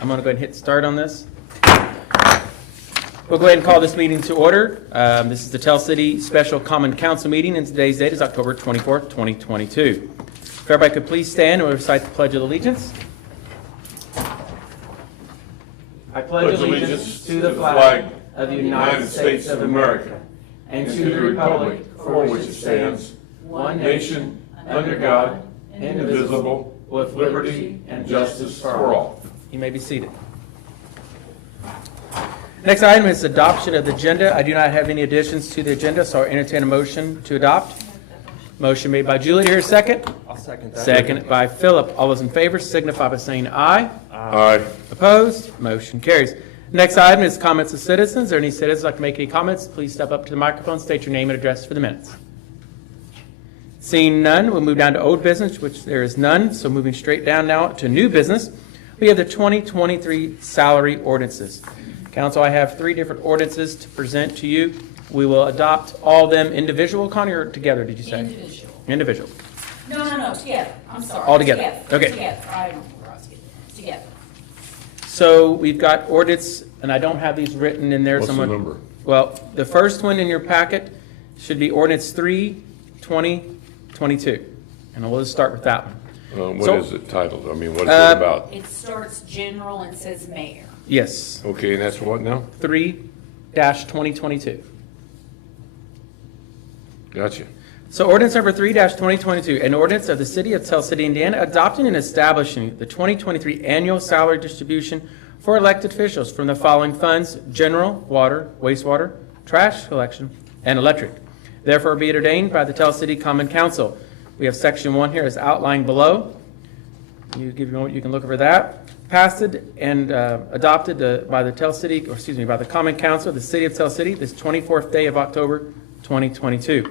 I'm going to go ahead and hit start on this. We'll go ahead and call this meeting to order. This is the Tell City Special Common Council meeting, and today's date is October 24th, 2022. If everybody could please stand and we'll recite the Pledge of Allegiance. I pledge allegiance to the flag of the United States of America and to the republic for which it stands, one nation, under God, indivisible, with liberty and justice for all. You may be seated. Next item is adoption of the agenda. I do not have any additions to the agenda, so I'll entertain a motion to adopt. Motion made by Julie. Here, a second. I'll second that. Second by Philip. All those in favor signify by saying aye. Aye. Opposed? Motion carries. Next item is comments of citizens. Are there any citizens who'd like to make any comments? Please step up to the microphone, state your name and address for the minutes. Seeing none, we'll move down to old business, which there is none. So moving straight down now to new business. We have the 2023 salary ordinances. Council, I have three different ordinances to present to you. We will adopt all of them individual, Connie, or together, did you say? Individual. Individual. No, together. I'm sorry. All together. Okay. Together. I don't know where I was getting it. Together. So we've got ordinance, and I don't have these written in there. What's the Someone- number? Well, the first one in your packet should be ordinance 3/2022. And we'll just start with that one. What is it titled? I mean, what is it about? It starts general and says mayor. Yes, Okay, and that's what now? 3-2022. Gotcha. So ordinance number 3-2022, an ordinance of the City of Tell City, Indiana, adopting and establishing the 2023 annual salary distribution for elected officials from the following funds: general, water, wastewater, trash collection, and electric. Therefore be it ordained by the Tell City Common Council. We have section 1 here as outlined below. You can look over that. Passed and adopted by the Tell City, or excuse me, by the Common Council of the City of Tell City this 24th day of October 2022.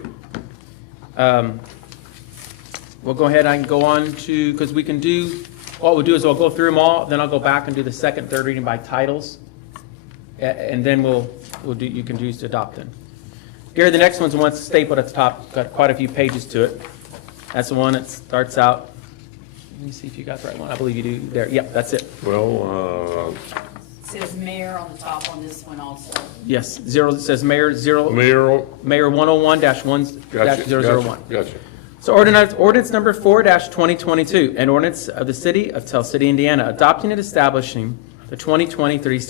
We'll go ahead and go on to, because we can do, what we'll do is we'll go through them all, then I'll go back and do the second, third reading by titles, and then we'll do, you can choose to adopt them. Gary, the next one's the one that's stapled at the top, got quite a few pages to it. That's the one that starts out, let me see if you got the right one, I believe you do there, yep, that's it. Well, It says mayor on the top on this one also. Yes, zero, it says Mayor Mayor, 101-1-001. Gotcha. So ordinance number 4-2022, an ordinance of the City of Tell City, Indiana, adopting and establishing the 2023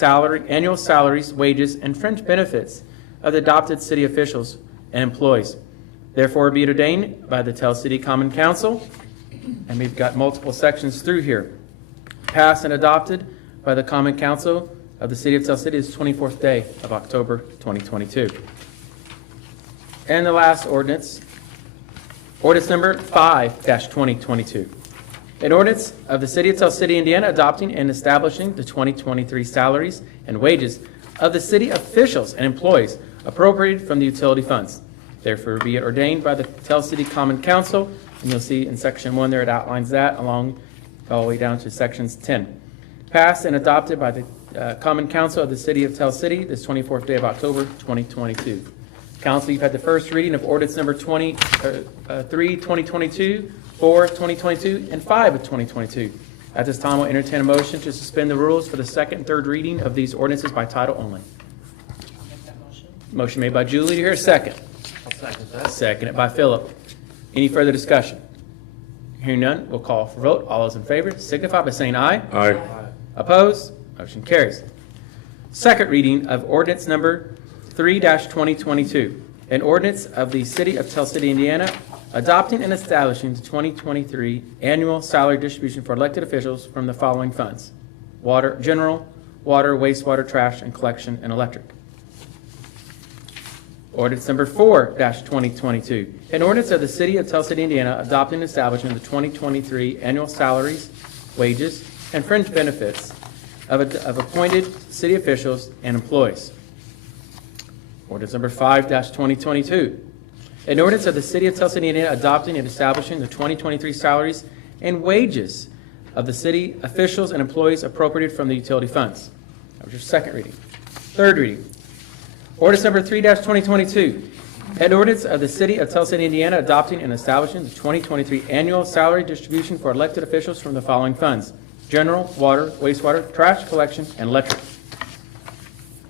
annual salaries, wages, and fringe benefits of the adopted city officials and employees. Therefore be it ordained by the Tell City Common Council, and we've got multiple sections through here. Passed and adopted by the Common Council of the City of Tell City this 24th day of October 2022. And the last ordinance, ordinance number 5-2022. An ordinance of the City of Tell City, Indiana, adopting and establishing the 2023 salaries and wages of the city officials and employees appropriated from the utility funds. Therefore be it ordained by the Tell City Common Council, and you'll see in section 1 there it outlines that along all the way down to sections 10. Passed and adopted by the Common Council of the City of Tell City this 24th day of October 2022. Council, you've had the first reading of ordinance number 3/2022, 4/2022, and 5/2022. At this time, we'll entertain a motion to suspend the rules for the second and third reading of these ordinances by title only. Make that motion. Motion made by Julie. Do you hear a second? I'll second that. Seconded by Philip. Any further discussion? Hearing none, we'll call for vote. All those in favor signify by saying aye. Aye. Opposed? Motion carries. Second reading of ordinance number 3-2022, an ordinance of the City of Tell City, Indiana, adopting and establishing the 2023 annual salary distribution for elected officials from the following funds: water, general, water, wastewater, trash, and collection, and electric. Ordinance number 4-2022, an ordinance of the City of Tell City, Indiana, adopting and establishing the 2023 annual salaries, wages, and fringe benefits of appointed city officials and employees. Ordinance number 5-2022, an ordinance of the City of Tell City, Indiana, adopting and establishing the 2023 salaries and wages of the city officials and employees appropriated from the utility funds. That was your second reading. Third reading. Ordinance number 3-2022, an ordinance of the City of Tell City, Indiana, adopting and establishing the 2023 annual salary distribution for elected officials from the following funds: general, water, wastewater, trash collection, and electric.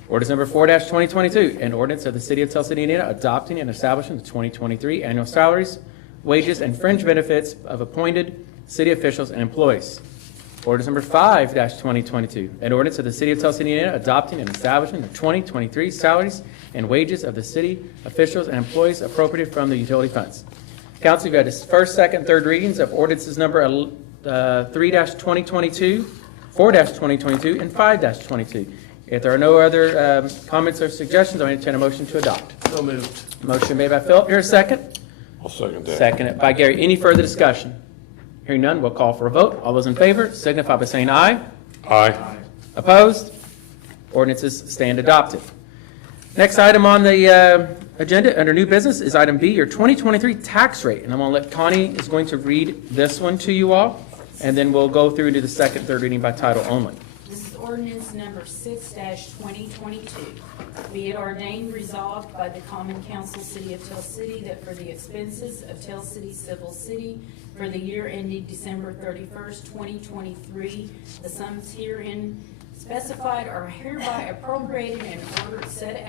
Ordinance number 4-2022, an ordinance of the City of Tell City, Indiana, adopting and establishing the 2023 annual salaries, wages, and fringe benefits of appointed city officials and employees. Ordinance number 5-2022, an ordinance of the City of Tell City, Indiana, adopting and establishing the 2023 salaries and wages of the city officials and employees appropriated from the utility funds. Council, you've had the first, second, third readings of ordinances number 3-2022, 4-2022, and 5-22. If there are no other comments or suggestions, I'll entertain a motion to adopt. So moved. Motion made by Philip. Here a second. I'll second that. Seconded by Gary. Any further discussion? Hearing none, we'll call for a vote. All those in favor signify by saying aye. Aye. Opposed? Ordinances stand adopted. Next item on the agenda under new business is item B, your 2023 tax rate. And I'm going to let Connie is going to read this one to you all, and then we'll go through to the second, third reading by title only. This is ordinance number 6-2022. Be it ordained, resolved by the Common Council, City of Tell City, that for the expenses of Tell City Civil City for the year ending December 31st, 2023, the sums herein specified are hereby appropriated and ordered set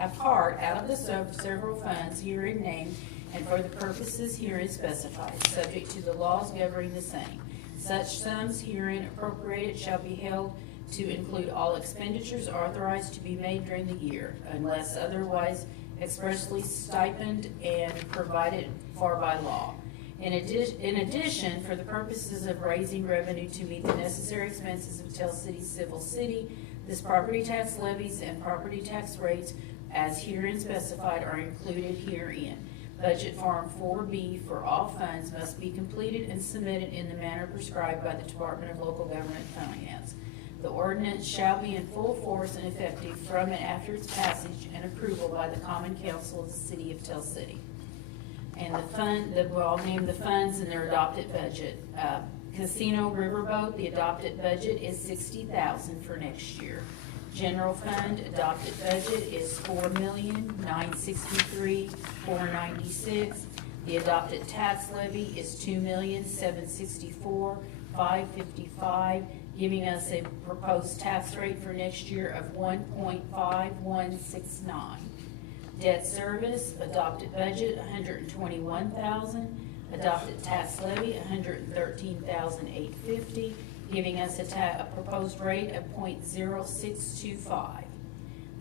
apart out of the several funds herein named and for the purposes herein specified, subject to the laws governing the same. Such sums herein appropriated shall be held to include all expenditures authorized to be made during the year, unless otherwise expressly stipend and provided for by law. In addition, for the purposes of raising revenue to meet the necessary expenses of Tell City Civil City, this property tax levies and property tax rates as herein specified are included herein. Budget Form 4B for all funds must be completed and submitted in the manner prescribed by the Department of Local Government Finance. The ordinance shall be in full force and effective from and after its passage and approval by the Common Council of the City of Tell City. And we'll all name the funds and their adopted budget. Casino Riverboat, the adopted budget is $60,000 for next year. General fund adopted budget is $4,963,496. The adopted tax levy is $2,764,555, giving us a proposed tax rate for next year of 1.5169. Debt service adopted budget $121,000. Adopted tax levy $113,850, giving us a proposed rate of 0.0625.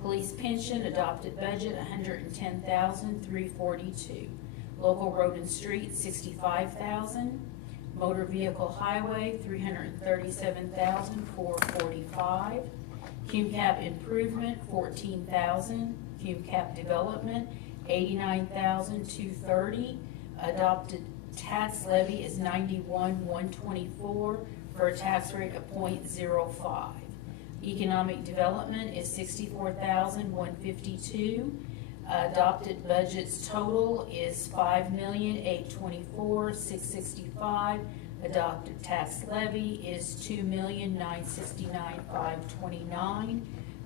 Police pension adopted budget $110,342. Local road and street $65,000. Motor vehicle highway $337,445. Cume cap improvement $14,000. Cume cap development $89,230. Adopted tax levy is $91,124 for a tax rate of 0.05. Economic development is $64,152. Adopted budget's total is $5,824,665. Adopted tax levy is $2,969,529.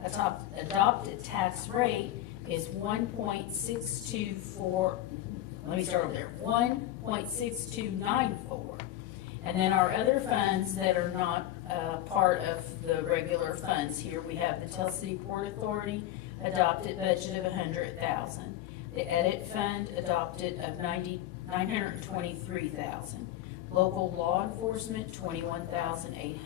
Adopted tax rate is 1.624. Let me start over there. 1.6294. And then our other funds that are not part of the regular funds here, we have the Tell City Port Authority adopted budget of $100,000. The Edit Fund adopted of $923,000. Local law enforcement $21,800.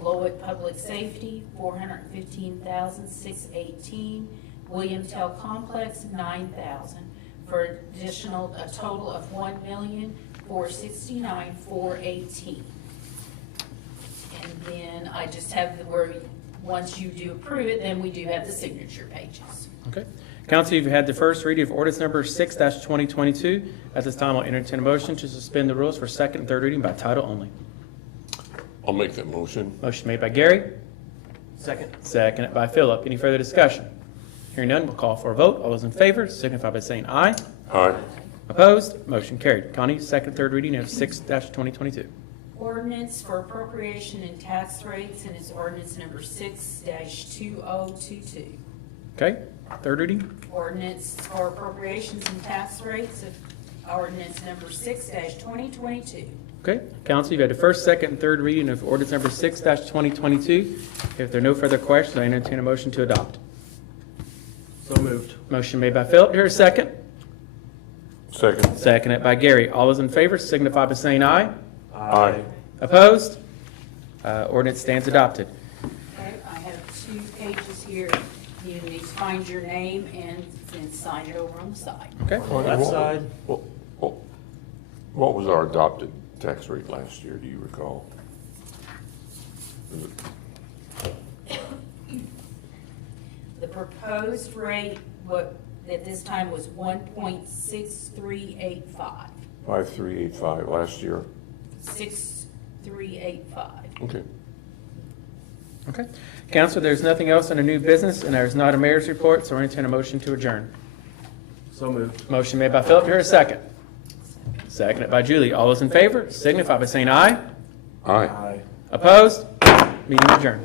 Lowell Public Safety $415,618. William Tell Complex $9,000 for additional a total of $1,469,418. And then I just have the word. Once you do approve it, then we do have the signature pages. Okay. Council, you've had the first reading of ordinance number 6-2022. At this time, I'll entertain a motion to suspend the rules for second and third reading by title only. I'll make that motion. Motion made by Gary. Second. Seconded by Philip. Any further discussion? Hearing none, we'll call for a vote. All those in favor signify by saying aye. Aye. Opposed? Motion carried. Connie, second, third reading of 6-2022. Ordinance for appropriation and tax rates, and it's ordinance number 6-2022. Okay, third reading. Ordinance for appropriations and tax rates of ordinance number 6-2022. Okay, council, you've had the first, second, and third reading of ordinance number 6-2022. If there are no further questions, I entertain a motion to adopt. So moved. Motion made by Philip, here a second. Second. Seconded by Gary. All those in favor signify by saying aye. Aye. Opposed? Ordinance stands adopted. Okay, I have 2 pages here. You need to find your name and then sign it over on the side. Okay, Left side. What was our adopted tax rate last year, do you recall? Is it- The proposed rate, at this time was 1.6385. 5385 last year? 6385. Okay. okay. Council, there's nothing else under new business, and there's not a mayor's report, so I entertain a motion to adjourn. So moved. Motion made by Philip, here a second. Seconded by Julie. All those in favor signify by saying aye. Aye. Aye. Opposed? Meeting adjourned.